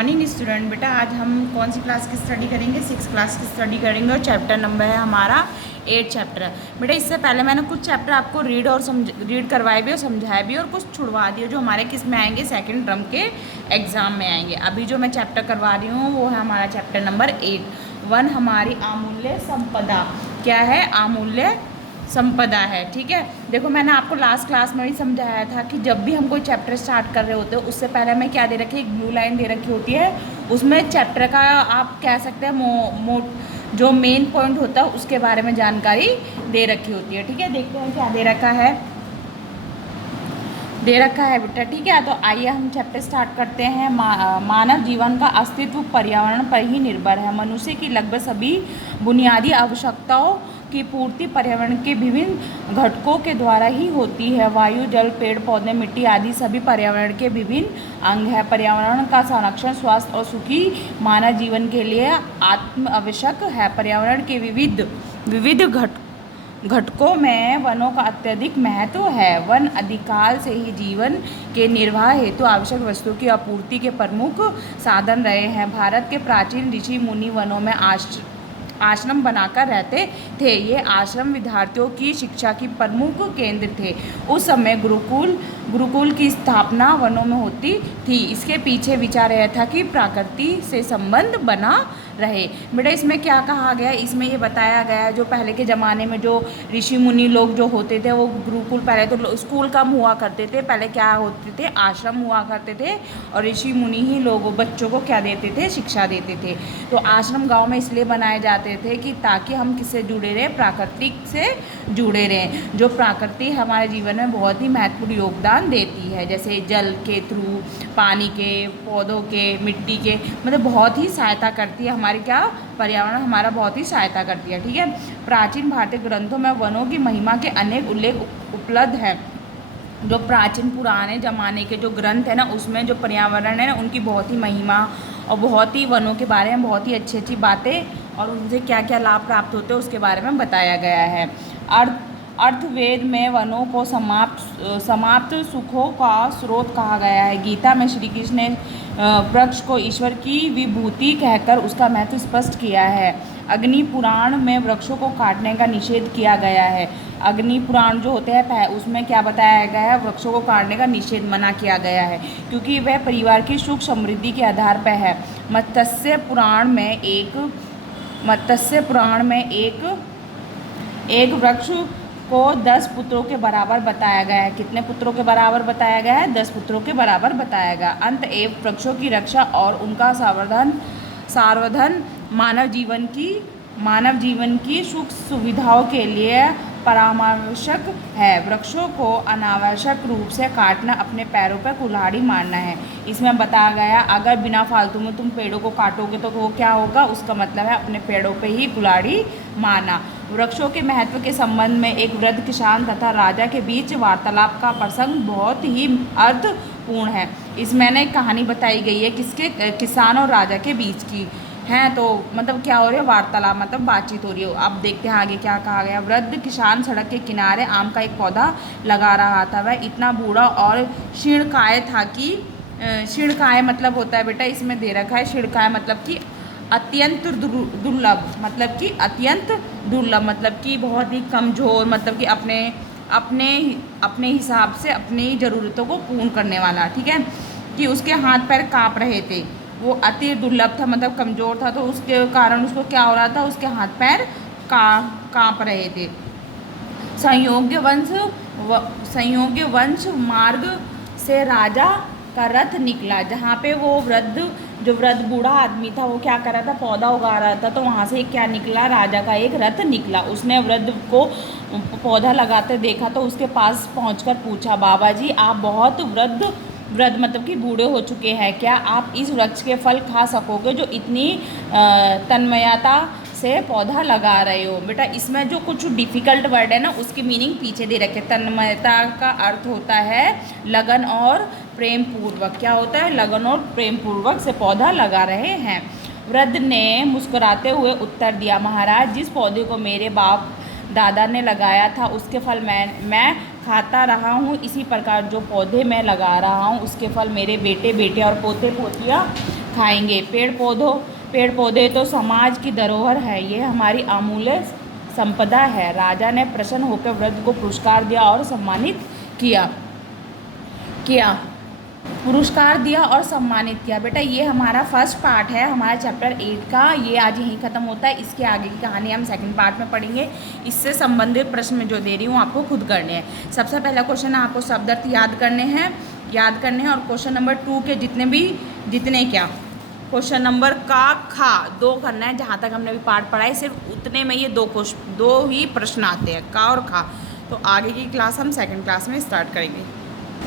Morning student. बेटा आज हम कौन सी क्लास की स्टडी करेंगे? 6 क्लास की स्टडी करेंगे और चैप्टर नंबर है हमारा 8 चैप्टर। बेटा इससे पहले मैंने कुछ चैप्टर आपको रीड करवाए भी और समझाए भी और कुछ छुड़वा दिए जो हमारे किस में आएंगे, सेकंड टर्म के एग्ज़ाम में आएंगे। अभी जो मैं चैप्टर करवा रही हूँ वो है हमारा चैप्टर नंबर 8 हमारी अमूल्य संपदा। क्या है? अमूल्य संपदा है। ठीक है, देखो मैंने आपको लास्ट क्लास में भी समझाया था कि जब भी हम कोई चैप्टर स्टार्ट कर रहे होते हैं उससे पहले हमें क्या दे रखी है, एक ब्लू लाइन दे रखी होती है। उसमें चैप्टर का आप कह सकते हैं जो मेन पॉइंट होता है उसके बारे में जानकारी दे रखी होती है। ठीक है, देखते हैं क्या दे रखा है बेटा। ठीक है, तो आइए हम चैप्टर स्टार्ट करते हैं। मानव जीवन का अस्तित्व पर्यावरण पर ही निर्भर है। मनुष्य की लगभग सभी बुनियादी आवश्यकताओं की पूर्ति पर्यावरण के विभिन्न घटकों के द्वारा ही होती है। वायु, जल, पेड़ पौधे, मिट्टी आदि सभी पर्यावरण के विभिन्न अंग है। पर्यावरण का संरक्षण स्वस्थ और सुखी मानव जीवन के लिए आत्म आवश्यक है। पर्यावरण के विविध घटकों में वनों का अत्यधिक महत्व है। वन अधिकाल से ही जीवन के निर्वाह हेतु आवश्यक वस्तुओं की आपूर्ति के प्रमुख साधन रहे हैं। भारत के प्राचीन ऋषि मुनि वनों में आश्रम बनाकर रहते थे। ये आश्रम विद्यार्थियों की शिक्षा की प्रमुख केंद्र थे। उस समय गुरुकुल की स्थापना वनों में होती थी। इसके पीछे विचार यह था कि प्रकृति से संबंध बना रहे। बेटा इसमें क्या कहा गया? इसमें ये बताया गया है जो पहले के ज़माने में जो ऋषि मुनि लोग जो होते थे वो गुरुकुल, पहले तो स्कूल कम हुआ करते थे, पहले क्या होते थे, आश्रम हुआ करते थे और ऋषि मुनि ही लोग बच्चों को क्या देते थे, शिक्षा देते थे। तो आश्रम गाँव में इसलिए बनाए जाते थे कि ताकि हम किससे जुड़े रहें, प्राकृतिक से जुड़े रहें। जो प्रकृति हमारे जीवन में बहुत ही महत्वपूर्ण योगदान देती है, जैसे जल के थ्रू, पानी के, पौधों के, मिट्टी के, मतलब बहुत ही सहायता करती है हमारी क्या, पर्यावरण हमारा बहुत ही सहायता करती है। ठीक है, प्राचीन भारतीय ग्रंथों में वनों की महिमा के अनेक उल्लेख उपलब्ध हैं। जो प्राचीन पुराने ज़माने के जो ग्रंथ है ना उसमें जो पर्यावरण है ना उनकी बहुत ही महिमा और बहुत ही वनों के बारे में बहुत ही अच्छी अच्छी बातें और उनसे क्या क्या लाभ प्राप्त होते हैं उसके बारे में बताया गया है। अर्थवेद में वनों को समाप्त सुखों का स्रोत कहा गया है। गीता में श्री कृष्ण ने वृक्ष को ईश्वर की विभूति कहकर उसका महत्व स्पष्ट किया है। अग्नि पुराण में वृक्षों को काटने का निषेध किया गया है। अग्नि पुराण जो होते हैं उसमें क्या बताया गया है, वृक्षों को काटने का निषेध मना किया गया है क्योंकि वह परिवार की सुख समृद्धि के आधार पर है। मत्स्य पुराण में एक वृक्ष को 10 पुत्रों के बराबर बताया गया है। कितने पुत्रों के बराबर बताया गया है? 10 पुत्रों के बराबर बताया गया। अंत एवं वृक्षों की रक्षा और उनका संवर्धन मानव जीवन की सुख सुविधाओं के लिए परमावश्यक है। वृक्षों को अनावश्यक रूप से काटना अपने पैरों पर कुल्हाड़ी मारना है। इसमें बताया गया अगर बिना फालतू में तुम पेड़ों को काटोगे तो वो क्या होगा, उसका मतलब है अपने पेड़ों पे ही कुल्हाड़ी मारना। वृक्षों के महत्व के संबंध में एक वृद्ध किसान तथा राजा के बीच वार्तालाप का प्रसंग बहुत ही अर्थपूर्ण है। इसमें ना एक कहानी बताई गई है किसके, किसान और राजा के बीच की हैं। तो मतलब क्या हो रही है, वार्तालाप मतलब बातचीत हो रही है। अब देखते हैं आगे क्या कहा गया। वृद्ध किसान सड़क के किनारे आम का एक पौधा लगा रहा था। वह इतना बूढ़ा और शीर्णकाय था कि शीर्णकाय मतलब होता है बेटा, इसमें दे रखा है शीर्णकाय मतलब कि अत्यंत दुर्लभ, मतलब कि अत्यंत दुर्लभ मतलब कि बहुत ही कमज़ोर, मतलब कि अपने हिसाब से अपनी ज़रूरतों को पूर्ण करने वाला। ठीक है, कि उसके हाथ पैर काँप रहे थे। वो अति दुर्लभ था मतलब कमज़ोर था, तो उसके कारण उसको क्या हो रहा था, उसके हाथ पैर काँप रहे थे। संयोग्य वंश मार्ग से राजा का रथ निकला। जहाँ पे वो वृद्ध बूढ़ा आदमी था वो क्या कर रहा था, पौधा उगा रहा था। तो वहाँ से क्या निकला, राजा का एक रथ निकला। उसने वृद्ध को पौधा लगाते देखा तो उसके पास पहुँचकर पूछा, बाबा जी आप बहुत वृद्ध मतलब कि बूढ़े हो चुके हैं, क्या आप इस वृक्ष के फल खा सकोगे जो इतनी तन्मयता से पौधा लगा रहे हो? बेटा इसमें जो कुछ डिफ़िकल्ट वर्ड है ना उसकी मीनिंग पीछे दे रखे। तन्मयता का अर्थ होता है लगन और प्रेम पूर्वक। क्या होता है? लगन और प्रेम पूर्वक से पौधा लगा रहे हैं। वृद्ध ने मुस्कुराते हुए उत्तर दिया, महाराज जिस पौधे को मेरे बाप दादा ने लगाया था उसके फल मैं खाता रहा हूँ, इसी प्रकार जो पौधे मैं लगा रहा हूँ उसके फल मेरे बेटे बेटे और पोते पोतियाँ खाएंगे। पेड़ पौधे तो समाज की धरोहर है, ये हमारी अमूल्य संपदा है। राजा ने प्रसन्न होकर वृद्ध को पुरस्कार दिया और सम्मानित किया किया पुरस्कार दिया और सम्मानित किया। बेटा ये हमारा फर्स्ट पार्ट है हमारा चैप्टर 8 का, ये आज यहीं ख़त्म होता है। इसके आगे की कहानी हम सेकंड पार्ट में पढ़ेंगे। इससे संबंधित प्रश्न में जो दे रही हूँ आपको खुद करने हैं। सबसे पहला क्वेश्चन आपको शब्द अर्थ याद करने हैं और क्वेश्चन नंबर 2 के जितने क्या क्वेश्चन नंबर का खा 2 करना है। जहाँ तक हमने अभी पार्ट पढ़ा है सिर्फ उतने में ये 2 ही प्रश्न आते हैं, का और खा। तो आगे की क्लास हम सेकेंड क्लास में स्टार्ट करेंगे।